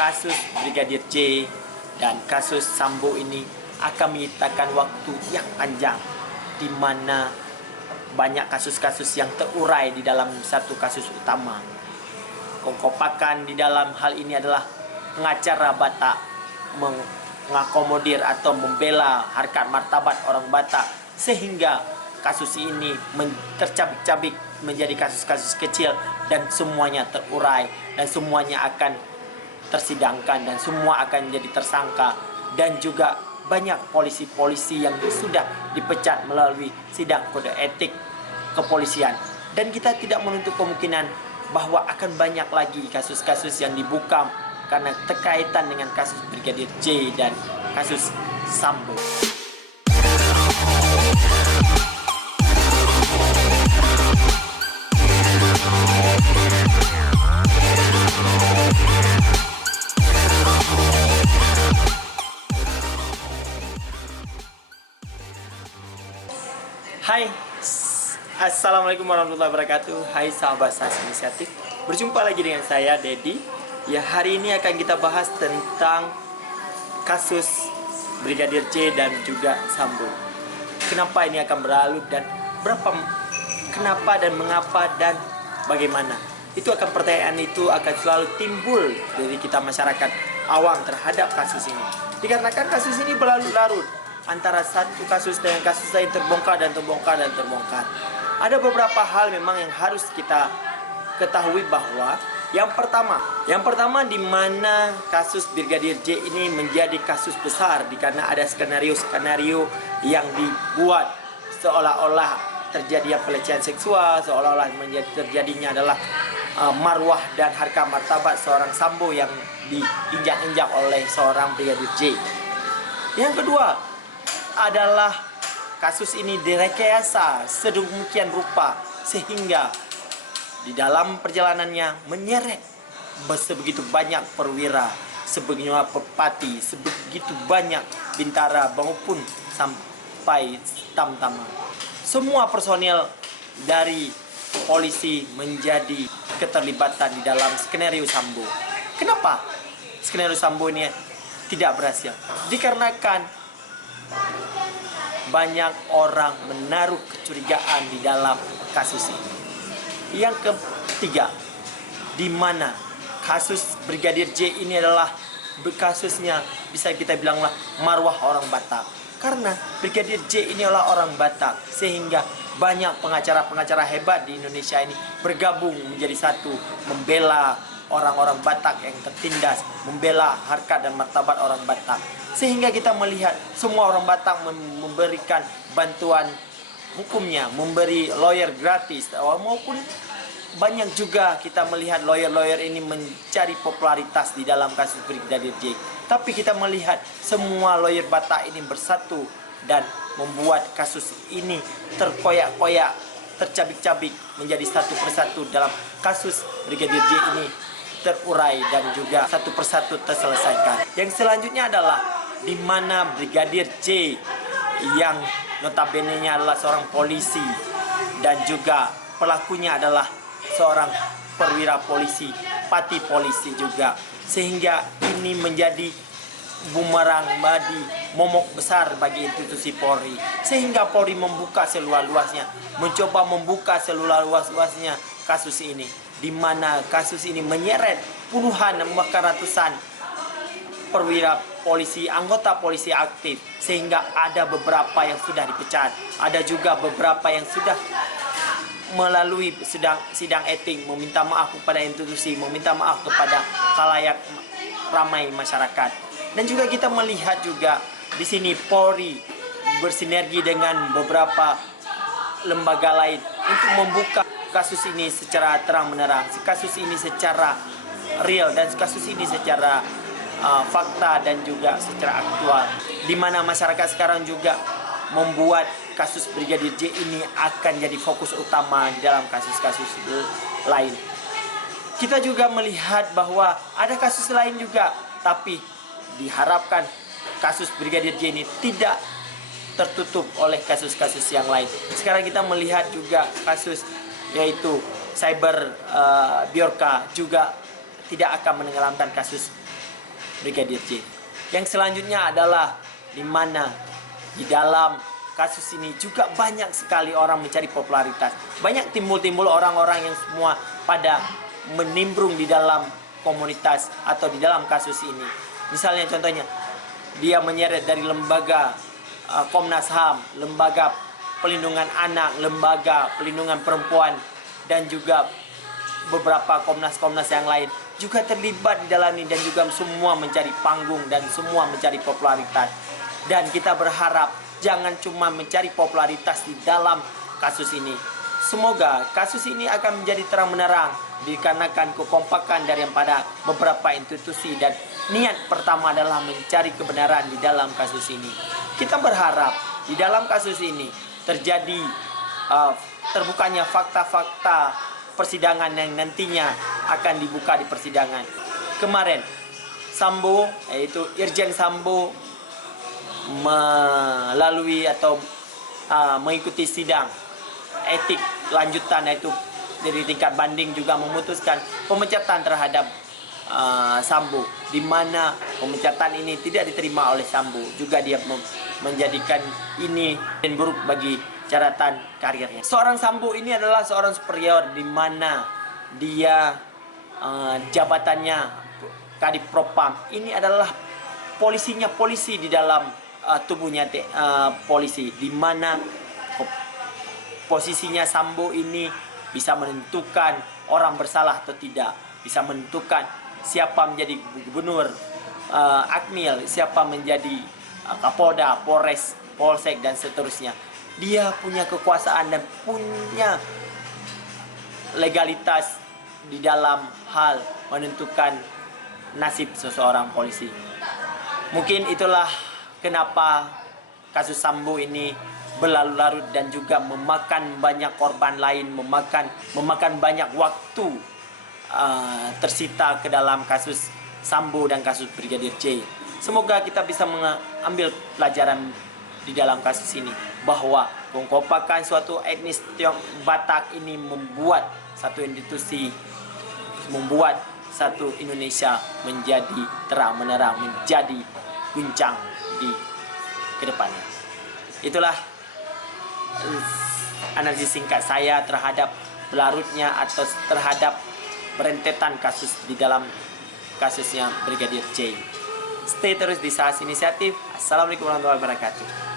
kasus Brigadir J dan kasus Sambo ini akan menyitakan waktu yang panjang, di mana banyak kasus-kasus yang terurai di dalam satu kasus utama. Kekompakan di dalam hal ini adalah pengacara Batak mengakomodir atau membela harkat martabat orang Batak, sehingga kasus ini tercabik-cabik menjadi kasus-kasus kecil dan semuanya terurai dan semuanya akan tersidangkan dan semua akan menjadi tersangka, dan juga banyak polisi-polisi yang sudah dipecat melalui sidang kode etik kepolisian. Dan kita tidak menutup kemungkinan bahwa akan banyak lagi kasus-kasus yang dibuka karena terkaitan dengan kasus Brigadir J dan kasus Sambo. Hai, Assalamualaikum warahmatullahi wabarakatuh. Hai sahabat Sains Inisiatif, berjumpa lagi dengan saya Dedi. Ya, hari ini akan kita bahas tentang kasus Brigadir J dan juga Sambo. Kenapa ini akan berlalu dan kenapa dan mengapa dan bagaimana? Itu akan pertanyaan itu akan selalu timbul dari kita masyarakat awam terhadap kasus ini. Dikarenakan kasus ini berlarut-larut, antara satu kasus dengan kasus lain terbongkar dan terbongkar dan terbongkar. Ada beberapa hal memang yang harus kita ketahui bahwa yang pertama di mana kasus Brigadir J ini menjadi kasus besar karena ada skenario yang dibuat seolah-olah terjadi pelecehan seksual, seolah-olah terjadinya adalah marwah dan harkat martabat seorang Sambo yang diinjak-injak oleh seorang Brigadir J. Yang kedua adalah kasus ini direkayasa sedemikian rupa sehingga di dalam perjalanannya menyeret sebegitu banyak perwira, sebegitu pepati, sebegitu banyak bintara maupun sampai tamtama. Semua personil dari polisi menjadi keterlibatan di dalam skenario Sambo. Kenapa skenario Sambo ini tidak berhasil? Dikarenakan banyak orang menaruh kecurigaan di dalam kasus ini. Yang ketiga, di mana kasus Brigadir J ini adalah kasusnya bisa kita bilanglah marwah orang Batak. Karena Brigadir J ini adalah orang Batak, sehingga banyak pengacara-pengacara hebat di Indonesia ini bergabung menjadi satu, membela orang-orang Batak yang tertindas, membela harkat dan martabat orang Batak. Sehingga kita melihat semua orang Batak memberikan bantuan hukumnya, memberi lawyer gratis, maupun banyak juga kita melihat lawyer-lawyer ini mencari popularitas di dalam kasus Brigadir J. Tapi kita melihat semua lawyer Batak ini bersatu dan membuat kasus ini terkoyak-koyak, tercabik-cabik menjadi satu persatu dalam kasus Brigadir J ini terurai dan juga satu persatu terselesaikan. Yang selanjutnya adalah di mana Brigadir J yang notabene-nya adalah seorang polisi dan juga pelakunya adalah seorang perwira polisi, pati polisi juga, sehingga ini menjadi bumerang bagi momok besar bagi institusi Polri, sehingga Polri membuka seluas-luasnya, mencoba membuka seluas-luasnya kasus ini, di mana kasus ini menyeret puluhan bahkan ratusan perwira polisi, anggota polisi aktif, sehingga ada beberapa yang sudah dipecat, ada juga beberapa yang sudah melalui sidang etik, meminta maaf kepada institusi, meminta maaf kepada khalayak ramai masyarakat. Dan juga kita melihat juga di sini Polri bersinergi dengan beberapa lembaga lain untuk membuka kasus ini secara terang-menerang, kasus ini secara real dan kasus ini secara fakta dan juga secara aktual, di mana masyarakat sekarang juga membuat kasus Brigadir J ini akan jadi fokus utama di dalam kasus-kasus lain. Kita juga melihat bahwa ada kasus lain juga, tapi diharapkan kasus Brigadir J ini tidak tertutup oleh kasus-kasus yang lain. Sekarang kita melihat juga kasus yaitu cyber Bjorka juga tidak akan menenggelamkan kasus Brigadir J. Yang selanjutnya adalah di mana di dalam kasus ini juga banyak sekali orang mencari popularitas. Banyak timbul orang-orang yang semua pada menimbrung di dalam komunitas atau di dalam kasus ini. Misalnya contohnya, dia menyeret dari lembaga Komnas HAM, lembaga pelindungan anak, lembaga pelindungan perempuan, dan juga beberapa komnas-komnas yang lain juga terlibat di dalam ini, dan juga semua mencari panggung dan semua mencari popularitas. Dan kita berharap jangan cuma mencari popularitas di dalam kasus ini. Semoga kasus ini akan menjadi terang menerang dikarenakan kekompakan dari pada beberapa institusi, dan niat pertama adalah mencari kebenaran di dalam kasus ini. Kita berharap di dalam kasus ini terjadi terbukanya fakta-fakta persidangan yang nantinya akan dibuka di persidangan. Kemarin Sambo, yaitu Irjen Sambo, melalui atau mengikuti sidang etik lanjutan, yaitu dari tingkat banding, juga memutuskan pemecatan terhadap Sambo, di mana pemecatan ini tidak diterima oleh Sambo. Juga dia menjadikan ini dan buruk bagi catatan karirnya. Seorang Sambo ini adalah seorang superior, di mana dia jabatannya Kadif Propam ini adalah polisi di dalam tubuhnya polisi, di mana posisinya Sambo ini bisa menentukan orang bersalah atau tidak, bisa menentukan siapa menjadi gubernur, Akmil, siapa menjadi Kapolda, Polres, Polsek, dan seterusnya. Dia punya kekuasaan dan punya legalitas di dalam hal menentukan nasib seseorang polisi. Mungkin itulah kenapa kasus Sambo ini berlarut-larut dan juga memakan banyak korban lain, memakan banyak waktu tersita ke dalam kasus Sambo dan kasus Brigadir J. Semoga kita bisa mengambil pelajaran di dalam kasus ini, bahwa pengkompakan suatu etnis Batak ini membuat satu institusi, membuat satu Indonesia menjadi terang menerang, menjadi guncang di kedepannya. Itulah analisis singkat saya terhadap berlarutnya atau terhadap berentetan kasus di dalam kasusnya Brigadir J. Stay terus di SAS Inisiatif. Assalamualaikum warahmatullahi wabarakatuh.